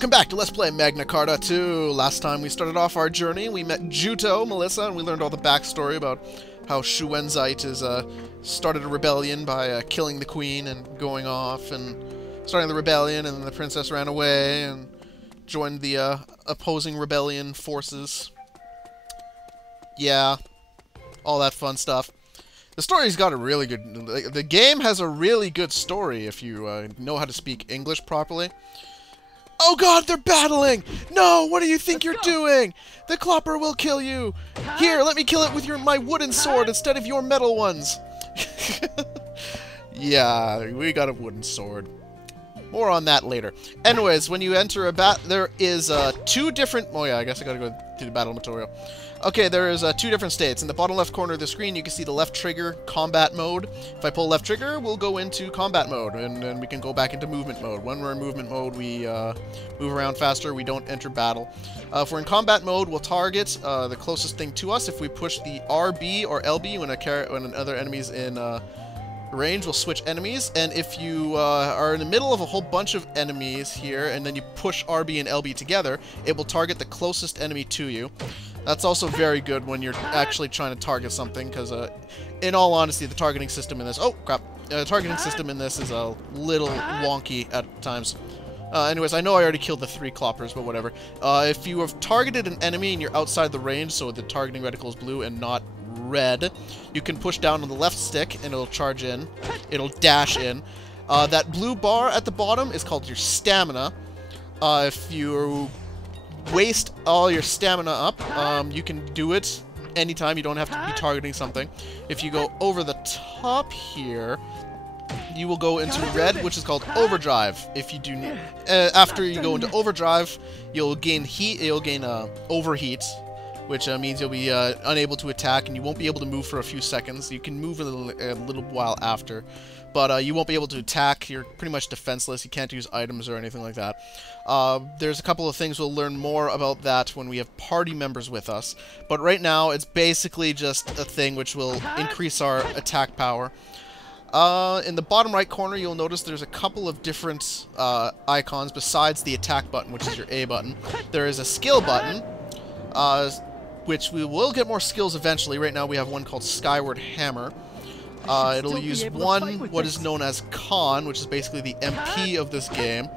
Welcome back to Let's Play Magna Carta 2. Last time we started off our journey, we met Juto, Melissa, and we learned all the backstory about how Shuenzite has started a rebellion by killing the queen and going off and starting the rebellion, and then the princess ran away and joined the opposing rebellion forces. Yeah, all that fun stuff. The story's got a really good... The game has a really good story if you know how to speak English properly. Oh god, they're battling! No, what do you think you're doing? The Clopper will kill you! Here, let me kill it with my wooden sword instead of your metal ones! Yeah, we got a wooden sword. More on that later. Anyways, when you enter a there is two different... Oh yeah, I guess I gotta go to the battle tutorial. Okay, there is two different states. In the bottom left corner of the screen, you can see the left trigger, combat mode. If I pull left trigger, we'll go into combat mode, and then we can go back into movement mode. When we're in movement mode, we move around faster, we don't enter battle. If we're in combat mode, we'll target the closest thing to us. If we push the RB or LB when another enemy's in range, we'll switch enemies. And if you are in the middle of a whole bunch of enemies here, and then you push RB and LB together, it will target the closest enemy to you. That's also very good when you're actually trying to target something, because, in all honesty, the targeting system in this... Oh, crap. The targeting system in this is a little wonky at times. Anyways, I know I already killed the 3 Cloppers, but whatever. If you have targeted an enemy and you're outside the range, so the targeting reticle is blue and not red, you can push down on the left stick, and it'll charge in. It'll dash in. That blue bar at the bottom is called your stamina. If you waste all your stamina up, you can do it anytime. You don't have to be targeting something. If you go over the top here, you will go into red, which is called overdrive. If you do, after you go into overdrive, you'll gain heat. You'll gain overheat, which means you'll be unable to attack, and you won't be able to move for a few seconds. You can move a little while after, but you won't be able to attack. You're pretty much defenseless. You can't use items or anything like that. There's a couple of things we'll learn more about that when we have party members with us, but right now it's basically just a thing which will increase our attack power. In the bottom right corner, you'll notice there's a couple of different icons besides the attack button, which is your A button. There is a skill button, which we will get more skills eventually. Right now we have one called Skyward Hammer. It'll use what is known as Con, which is basically the MP of this game.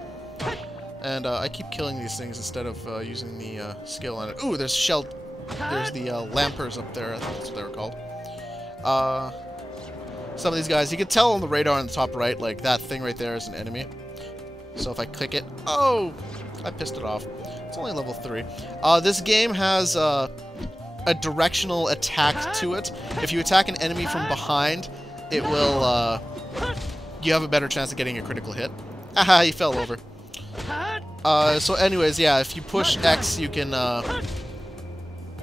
And I keep killing these things instead of using the skill on it. Ooh, there's the Lampers up there. I think that's what they were called. Some of these guys, you can tell on the radar on the top right, like that thing right there is an enemy. So if I click it, oh, I pissed it off. It's only level 3. This game has a directional attack to it. If you attack an enemy from behind, it will, you have a better chance of getting a critical hit. Haha, he fell over. So anyways, yeah, if you push X, you can, does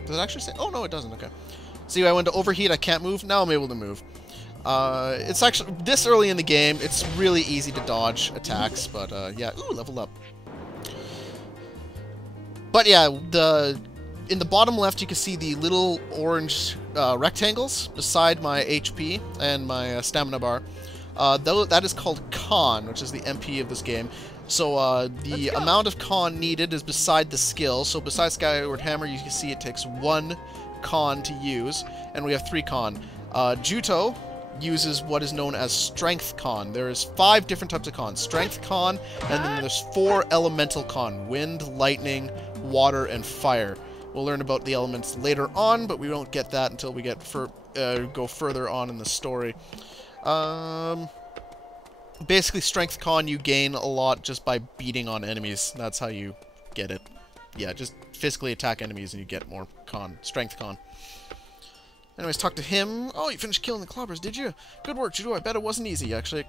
it actually say? Oh, no, it doesn't, okay. See, I went to overheat, I can't move, now I'm able to move. It's actually, this early in the game, it's really easy to dodge attacks, but, yeah, ooh, leveled up. But yeah, in the bottom left, you can see the little orange rectangles beside my HP and my stamina bar. That is called Con, which is the MP of this game. So the amount of Con needed is beside the skill. So besides Skyward Hammer, you can see it takes 1 Con to use, and we have 3 Con. Juto uses what is known as Strength Con. There is 5 different types of Con. Strength Con, and then there's 4 Elemental Con. Wind, Lightning, Water, and Fire. We'll learn about the elements later on, but we won't get that until we get go further on in the story. Basically, Strength Con you gain a lot just by beating on enemies. That's how you get it. Yeah, just physically attack enemies and you get more Con. Strength Con. Anyways, talk to him. Oh, you finished killing the Cloppers, did you? Good work, Judo. I bet it wasn't easy. Actually, it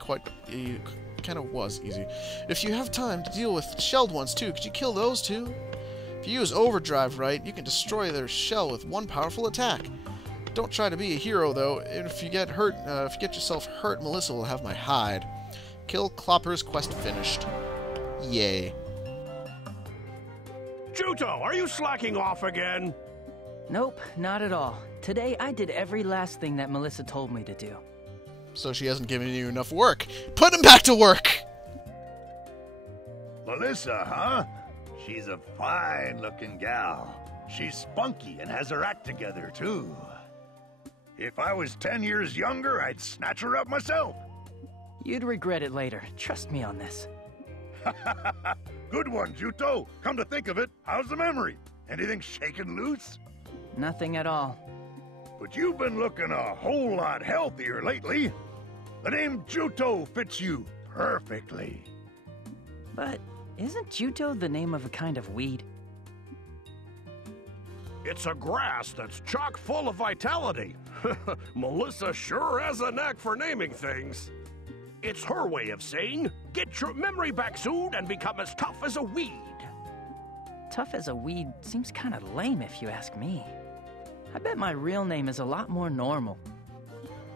kind of was easy. If you have time to deal with shelled ones too, could you kill those too? If you use overdrive right, you can destroy their shell with 1 powerful attack. Don't try to be a hero, though. If you get hurt, if you get yourself hurt, Melissa will have my hide. Kill Cloppers, quest finished. Yay. Juto, are you slacking off again? Nope, not at all. Today I did every last thing that Melissa told me to do. So she hasn't given you enough work. Put him back to work! Melissa, huh? She's a fine-looking gal. She's spunky and has her act together, too. If I was 10 years younger, I'd snatch her up myself. You'd regret it later. Trust me on this. Good one, Juto. Come to think of it, how's the memory? Anything shaken loose? Nothing at all. But you've been looking a whole lot healthier lately. The name Juto fits you perfectly. But isn't Juto the name of a kind of weed? It's a grass that's chock full of vitality. Melissa sure has a knack for naming things. It's her way of saying, get your memory back soon and become as tough as a weed. Tough as a weed seems kind of lame if you ask me. I bet my real name is a lot more normal.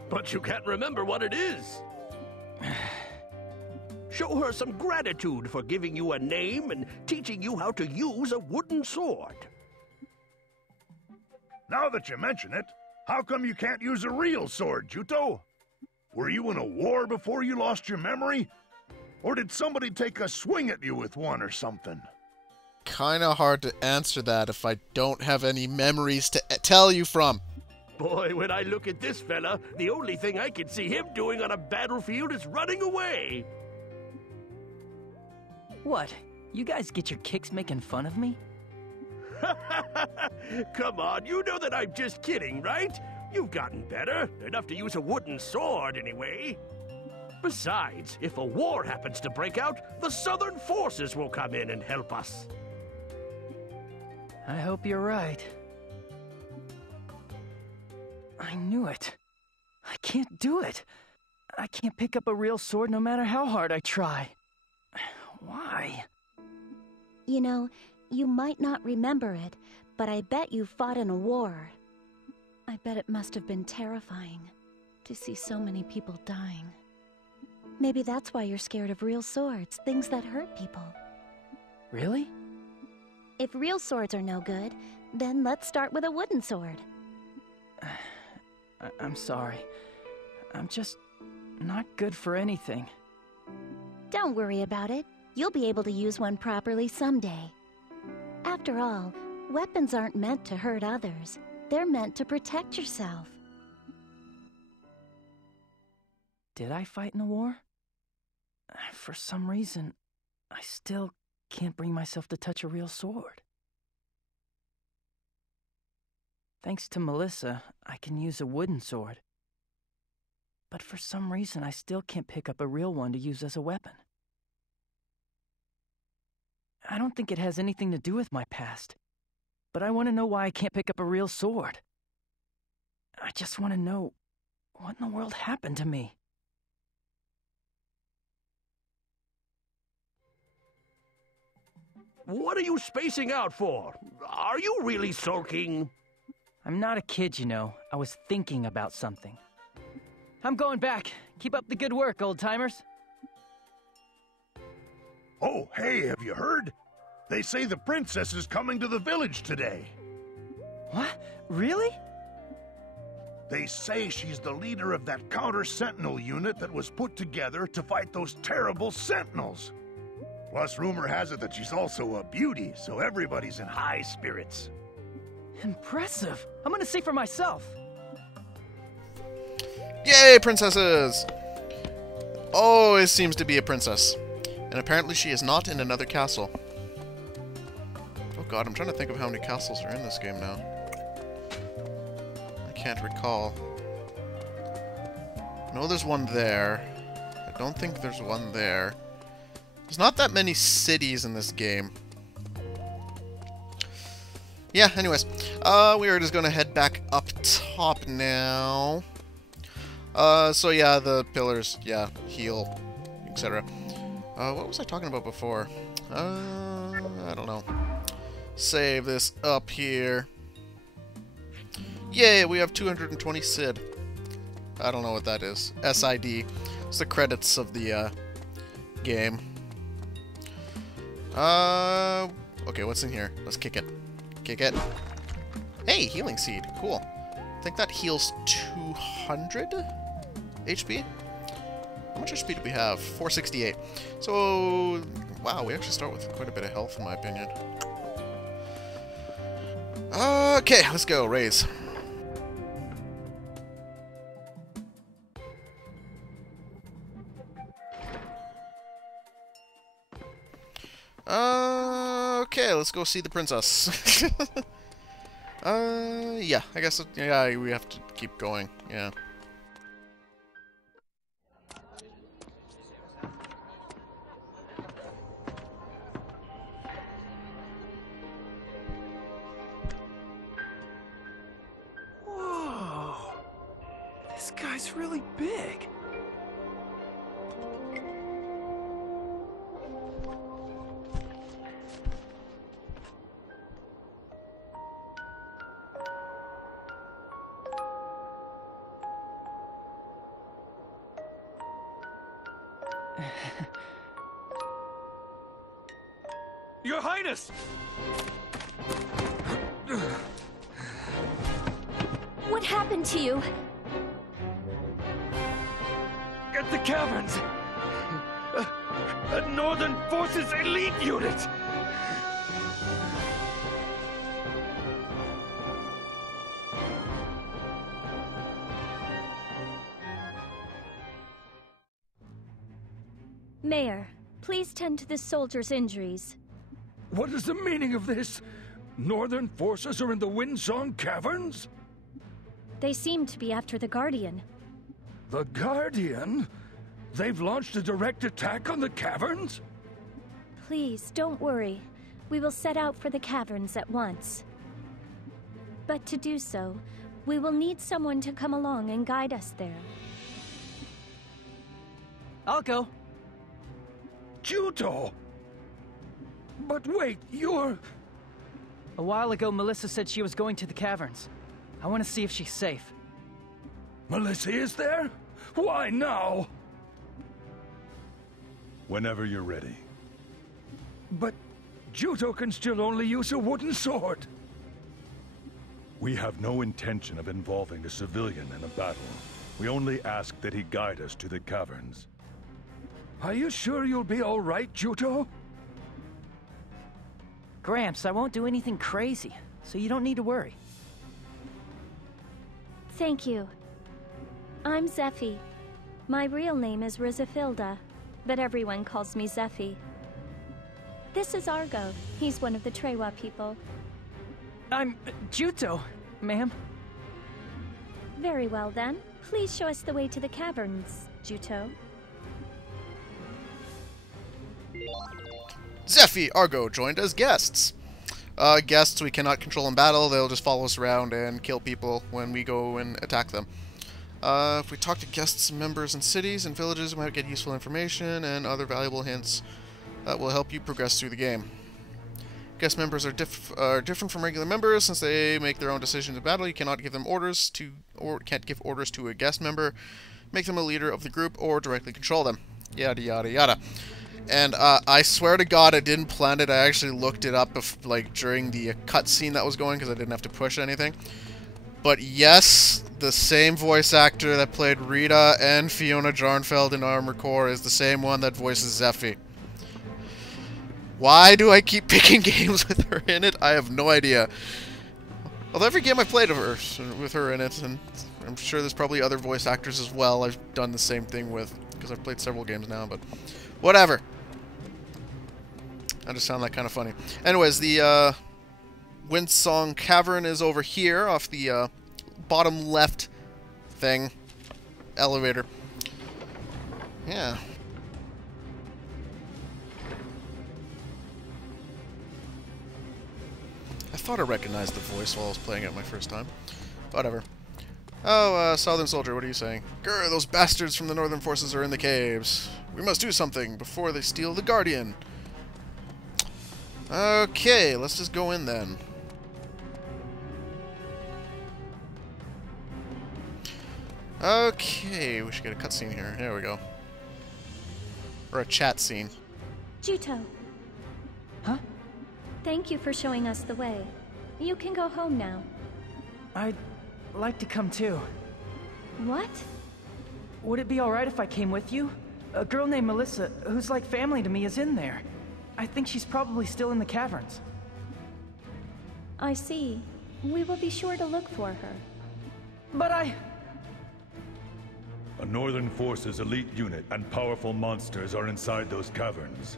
But you can't remember what it is. Show her some gratitude for giving you a name and teaching you how to use a wooden sword. Now that you mention it, how come you can't use a real sword, Juto? Were you in a war before you lost your memory? Or did somebody take a swing at you with one or something? Kinda hard to answer that if I don't have any memories to tell you from. Boy, when I look at this fella, the only thing I can see him doing on a battlefield is running away. What? You guys get your kicks making fun of me? Come on, you know that I'm just kidding, right? You've gotten better, enough to use a wooden sword anyway. Besides, if a war happens to break out, the Southern forces will come in and help us. I hope you're right. I knew it. I can't do it. I can't pick up a real sword no matter how hard I try. Why? You know, you might not remember it, but I bet you fought in a war. I bet it must have been terrifying to see so many people dying. Maybe that's why you're scared of real swords, things that hurt people. Really? If real swords are no good, then let's start with a wooden sword. I'm sorry. I'm just not good for anything. Don't worry about it. You'll be able to use one properly someday. After all, weapons aren't meant to hurt others. They're meant to protect yourself. Did I fight in the war? For some reason, I still can't bring myself to touch a real sword. Thanks to Melissa, I can use a wooden sword. But for some reason, I still can't pick up a real one to use as a weapon. I don't think it has anything to do with my past, but I want to know why I can't pick up a real sword. I just want to know what in the world happened to me. What are you spacing out for? Are you really sulking? I'm not a kid, you know. I was thinking about something. I'm going back. Keep up the good work, old-timers. Oh, hey, have you heard? They say the princess is coming to the village today. What? Really? They say she's the leader of that counter-sentinel unit that was put together to fight those terrible sentinels. Plus, rumor has it that she's also a beauty, so everybody's in high spirits. Impressive. I'm gonna see for myself. Yay, princesses! Always seems to be a princess. And apparently she is not in another castle. Oh god, I'm trying to think of how many castles are in this game now. I can't recall. No, there's one there. I don't think there's one there. There's not that many cities in this game. Yeah, anyways. We are just gonna head back up top now. So yeah, the pillars, yeah, heal, etc. What was I talking about before? I don't know. Save this up here. Yay, we have 220 SID. I don't know what that is. SID. It's the credits of the, game. Okay, what's in here? Let's kick it. Kick it. Hey, healing seed. Cool. I think that heals 200 HP? How much HP do we have? 468. So, Wow, we actually start with quite a bit of health, in my opinion. Okay, let's go. Raise. Okay, let's go see the princess. Yeah, I guess, yeah, we have to keep going, yeah. Whoa! This guy's really big. Your Highness! What happened to you? At the caverns! A Northern Forces elite unit! Mayor, please tend to the soldier's injuries. What is the meaning of this? Northern Forces are in the Windsong Caverns? They seem to be after the Guardian. The Guardian? They've launched a direct attack on the caverns? Please, don't worry. We will set out for the caverns at once. But to do so, we will need someone to come along and guide us there. I'll go. Juto! But wait, you're... A while ago, Melissa said she was going to the caverns. I want to see if she's safe. Melissa is there? Why now? Whenever you're ready. But Juto can still only use a wooden sword. We have no intention of involving a civilian in a battle. We only ask that he guide us to the caverns. Are you sure you'll be all right, Juto? Gramps, I won't do anything crazy, so you don't need to worry. Thank you. I'm Zephy. My real name is Rizafilda, but everyone calls me Zephy. This is Argo. He's one of the Trewa people. I'm Juto, ma'am. Very well then. Please show us the way to the caverns, Juto. Zephy, Argo joined as guests. Guests we cannot control in battle. They'll just follow us around and kill people when we go and attack them. If we talk to guests, members in cities and villages, we might get useful information and other valuable hints that will help you progress through the game. Guest members are different from regular members since they make their own decisions in battle. You cannot give them orders to, or can't give orders to a guest member, make them a leader of the group, or directly control them. Yada yada yada. And I swear to God, I didn't plan it. I actually looked it up like during the cutscene that was going because I didn't have to push anything. But yes, the same voice actor that played Rita and Fiona Jarnfeld in Armored Core is the same one that voices Zephy. Why do I keep picking games with her in it? I have no idea. Although every game I played with her in it, and I'm sure there's probably other voice actors as well I've done the same thing with, because I've played several games now, but whatever. I just found that kind of funny. Anyways, the Windsong Cavern is over here off the bottom left thing. Elevator. Yeah. I thought I recognized the voice while I was playing it my first time. Whatever. Oh, Southern Soldier, what are you saying? Grr, those bastards from the Northern Forces are in the caves. We must do something before they steal the Guardian. Okay, let's just go in then. Okay, we should get a cutscene here. There we go. Or a chat scene. Juto. Huh? Thank you for showing us the way. You can go home now. I'd like to come too. What? Would it be alright if I came with you? A girl named Melissa, who's like family to me, is in there. I think she's probably still in the caverns. I see. We will be sure to look for her. But A Northern Forces elite unit and powerful monsters are inside those caverns.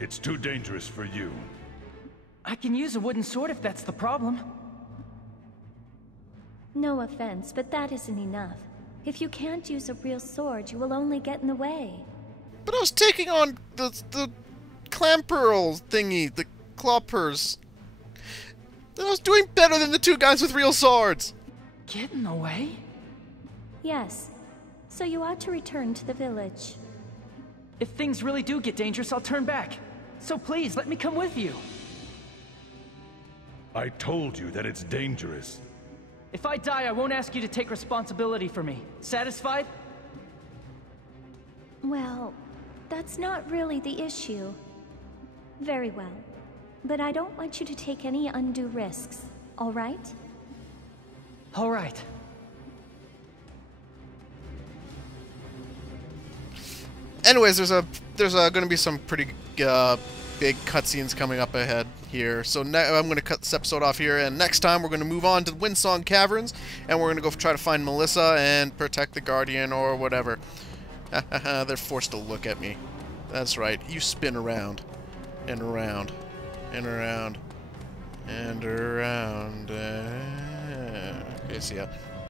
It's too dangerous for you. I can use a wooden sword if that's the problem. No offense, but that isn't enough. If you can't use a real sword, you will only get in the way. But I was taking on the clamperl thingy, the cloppers. I was doing better than the two guys with real swords. Get in the way? Yes. So you ought to return to the village. If things really do get dangerous, I'll turn back. So please, let me come with you. I told you that it's dangerous. If I die, I won't ask you to take responsibility for me. Satisfied? Well, that's not really the issue. Very well. But I don't want you to take any undue risks, all right? All right. Anyways, there's going to be some pretty big cutscenes coming up ahead here. So I'm going to cut this episode off here, and next time we're going to move on to the Windsong Caverns, and we're going to go try to find Melissa and protect the Guardian or whatever. They're forced to look at me. That's right. You spin around and around and around and around. Okay, see ya.